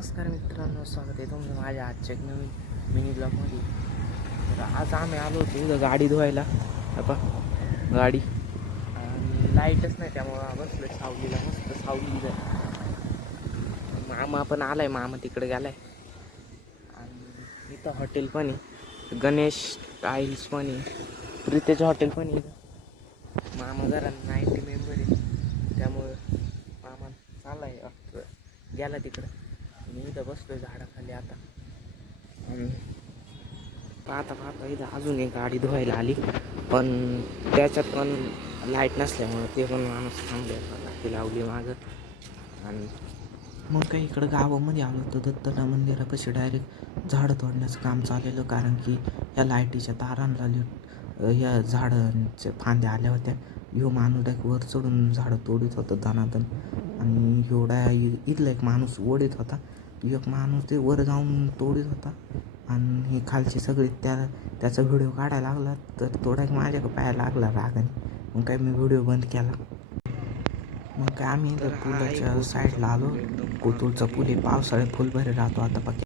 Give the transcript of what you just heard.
नमस्कार मित्रांनो, स्वागत आहे तुमचं माझ्या आजच्या एक नवीन मिनी ब्लॉगमध्ये. तर आज आम्ही आलो होतो इथं गाडी धुवायला. आता गाडी आणि लाईटच नाही, त्यामुळं बसलो सावलीला, मस्त सावली इथं. मामा पण आलाय, मामा तिकडे गेलाय. आणि इथं हॉटेल पण आहे, गणेश टाईल्स पण आहे, प्रीतेचं हॉटेल पण आहे इथं. मामा जरा 90 मेंबर आहे, त्यामुळं मामा चाललाय गेला तिकडं. मी इथं बसलोय झाडाखाली आता. आणि पाहता इथं अजून एक गाडी धुवायला आली, पण त्याच्यात पण लाईट नसल्यामुळं ते पण माणूस थांबले, ती लावली मागं. आणि मग काही इकडं गावामध्ये आलो तर दत्तला मंदिरापाशी डायरेक्ट झाडं तोडण्याचं काम चाललेलं, कारण की या लाईटीच्या तारांना या झाडांच्या फांद्या आल्या होत्या. ह्यो माणूस वर चढून झाडं तोडीत होता दनादन. आणि एवढा इथला एक माणूस ओढीत होता, एक माणूस ते वर जाऊन तोडीत होता. आणि हे खालचे सगळे त्याचा व्हिडिओ काढायला लागला, तर थोडा एक माझ्या पायाला लागला रागाने. मग काय मी व्हिडिओ बंद केला. मग काय आम्ही इथं पुलाच्या साईडला आलो. कोतुळचा पूल आहे, पावसाळ्यात फुल भरे राहतो आता.